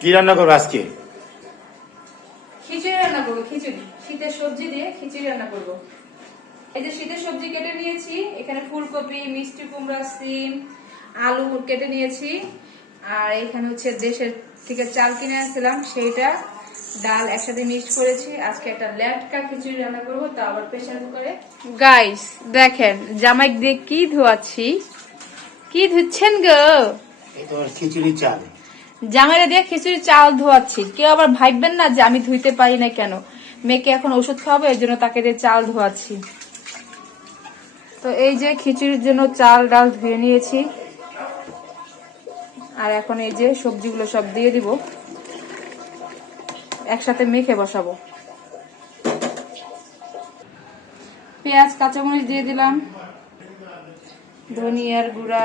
কি রান্না করব আজকে? খিচুড়ি রান্না করব খিচুড়ি। শীতের সবজি দিয়ে খিচুড়ি রান্না করব। এই যে শীতের সবজি কেটে নিয়েছি এখানে ফুলকপি মিষ্টি কুমড়া সিম আলু কেটে নিয়েছি। আর এখানে হচ্ছে দেশের থেকে চাল কিনে আনছিলাম সেইটা ডাল একসাথে মিক্সড করেছি। আজকে একটা ল্যাটকা খিচুড়ি রান্না করব তা আবার প্রেশার কুকারে। গাইস দেখেন জামাই দিয়ে কি ধোয়াচ্ছি? কি ধুচ্ছেন গো? এই তোমার খিচুড়ি চাল। জামাইরা দিয়ে খিচুড়ি চাল ধোয়াচ্ছি। কেউ আবার ভাববেন না যে আমি ধুইতে পারি না কেন। মেয়েকে এখন ওষুধ খাওয়াবো, এই জন্য তাকে দিয়ে চাল ধোয়াচ্ছি। তো এই যে খিচুড়ির জন্য চাল ডাল ধুয়ে নিয়েছি। আর এখন এই যে সবজিগুলো সব দিয়ে দিব। একসাথে মেখে বসাবো। পেঁয়াজ, কাঁচামরিচ দিয়ে দিলাম। ধনিয়ার গুঁড়া।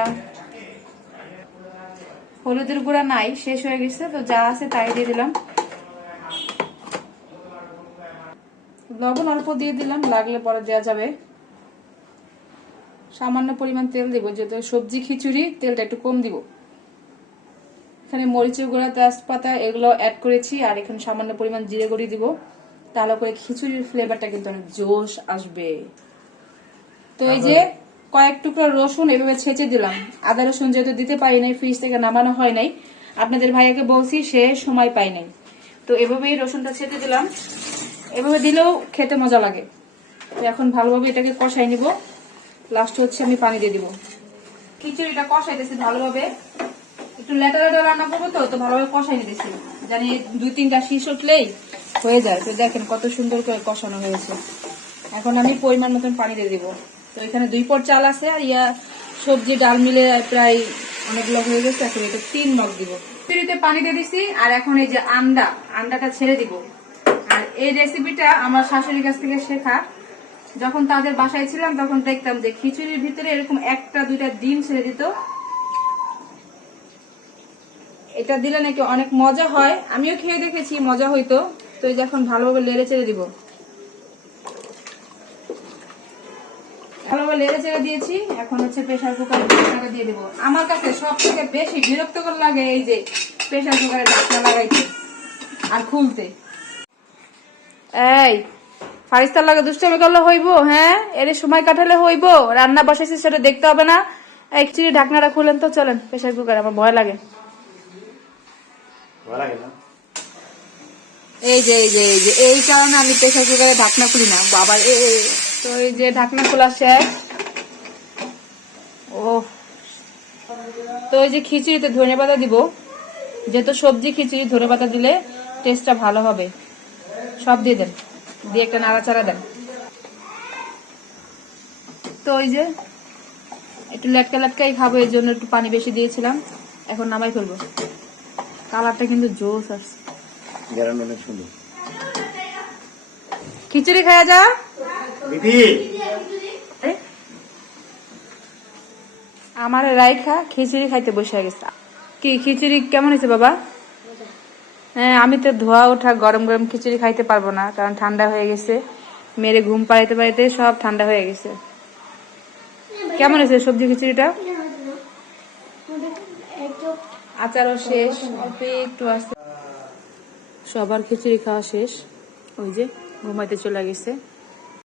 হলুদের গুঁড়া নাই শেষ হয়ে গেছে তো যা আছে তাই দিয়ে দিলাম। লবণ অল্প দিয়ে দিলাম লাগলে পরে দেওয়া যাবে। সামান্য পরিমাণ তেল দিব যেহেতু সবজি খিচুড়ি তেলটা একটু কম দিব। এখানে মরিচের গুঁড়া তেজপাতা এগুলো অ্যাড করেছি আর এখানে সামান্য পরিমাণ জিরে গুঁড়ি দিব। তাহলে করে খিচুড়ির ফ্লেভারটা কিন্তু অনেক জোশ আসবে। তো এই যে কয়েক টুকরো রসুন এভাবে ছেঁচে দিলাম। আদা রসুন যেহেতু দিতে পারি নাই, ফ্রিজ থেকে নামানো হয় নাই। আপনাদের ভাইয়াকে বলছি, সে সময় পাই নাই। তো এভাবেই রসুনটা ছেঁচে দিলাম। এভাবে দিলেও খেতে মজা লাগে। তো এখন ভালোভাবে এটাকে কষাই নিব। লাস্ট হচ্ছে আমি পানি দিয়ে দিব। খিচুড়িটা কষাইতেছি ভালোভাবে। একটু লেটা লেটা রান্না করব তো তো ভালোভাবে কষাই নিতেছি। জানি দুই তিনটা শীষ উঠলেই হয়ে যায়। তো দেখেন কত সুন্দর করে কষানো হয়েছে। এখন আমি পরিমাণ মতন পানি দিয়ে দিব। তো এখানে দুই পট চাল আছে আর ইয়া সবজি, ডাল মিলে প্রায় অনেকগুলো হয়ে গেছে, এখন এটা তিন মগ দিব। খিচুড়িতে পানি দিয়ে দিছি, আর এখন এই যে আন্ডা, আন্ডাটা ছেড়ে দিব। আর এই রেসিপিটা আমার শাশুড়ির কাছ থেকে শেখা। যখন তাদের বাসায় ছিলাম, তখন দেখতাম যে খিচুড়ির ভিতরে এরকম একটা, দুইটা ডিম ছেড়ে দিত। এটা দিলে নাকি অনেক মজা হয়। আমিও খেয়ে দেখেছি, মজা হইতো। তো এই যে এখন ভালোভাবে লেড়ে চেড়ে দিব। ভালোভাবে লেড়ে চেড়ে দিয়েছি। এখন হচ্ছে প্রেশার কুকারে ঢাকনাটা দিয়ে দিব। আমার কাছে সব থেকে বেশি বিরক্তকর লাগে এই যে প্রেশার কুকারে ঢাকনা লাগাইতে আর খুলতে। এই ফারিস্তার লাগে দুষ্টামি করলে হইব হ্যাঁ? এর সময় কাটালে হইব। রান্না বসাইছি সেটা দেখতে হবে না। চিড়ি ঢাকনাটা খুলেন তো চলেন প্রেশার কুকারে আমার ভয় লাগে। ভালো লাগে না? এই যে এই যে এই যে, এই কারণে আমি প্রেশার কুকারে ঢাকনা খুলি না। বাবা এ তো এই যে ঢাকনা খোলা শেষ। ও। তো এই যে খিচুড়িতে ধনে পাতা দিব। যেহেতু সবজি খিচুড়ি, ধনে পাতা দিলে টেস্টটা ভালো হবে। সব দিয়ে দেন। দিয়ে একটা নাড়াচাড়া দেন। তো ওই যে, একটু লেটকা লেটকাই খাব এই জন্য একটু পানি বেশি দিয়েছিলাম। এখন নামাই ফেলব। কালারটা কিন্তু জোস আসছে। গ্যারান অনেক সুন্দর। খিচুড়ি খাওয়া যা দিদি? আমার রাইখা খিচুড়ি খাইতে বসে গেছে। কি খিচুড়ি কেমন হয়েছে বাবা? হ্যাঁ আমি তো ধোয়া ওঠা গরম গরম খিচুড়ি খাইতে পারব না কারণ ঠান্ডা হয়ে গেছে। মেরে ঘুম পাড়াইতে পাড়াইতে সব ঠান্ডা হয়ে গেছে। কেমন হয়েছে সবজি খিচুড়িটা? আচারও শেষ অল্প একটু আছে। সবার খিচুড়ি খাওয়া শেষ। ওই যে ঘুমাইতে চলে গেছে।